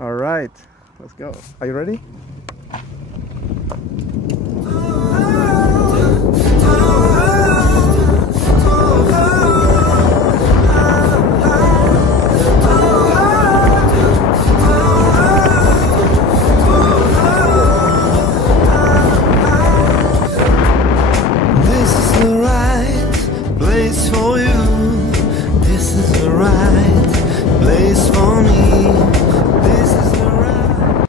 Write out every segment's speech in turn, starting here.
All right, let's go. Are you ready? This is the right place for you. This is the right place for me. This is the right.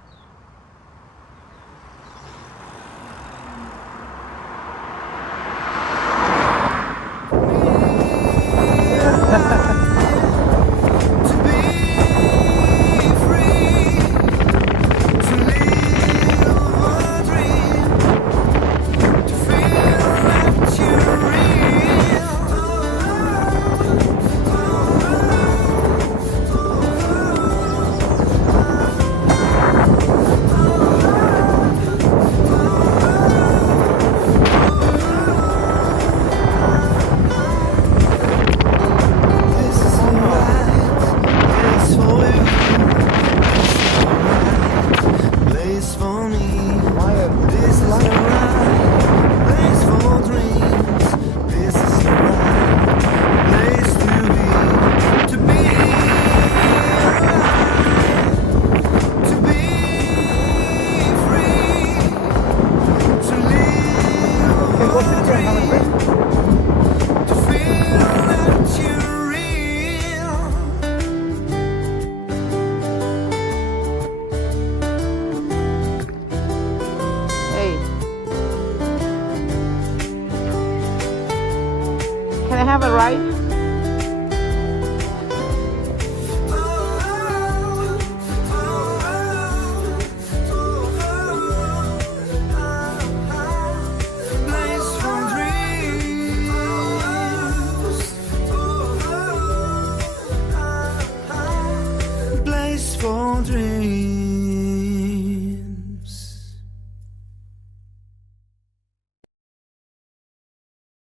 To be free, to live a dream, to feel that you're This is the right place for you. This is the right place for me. This is the right place for dreams. This is the right place to be alive, to be free, to live a dream, to feel that you're real. Hey. Can I have a ride? Place for dreams. Place for dreams.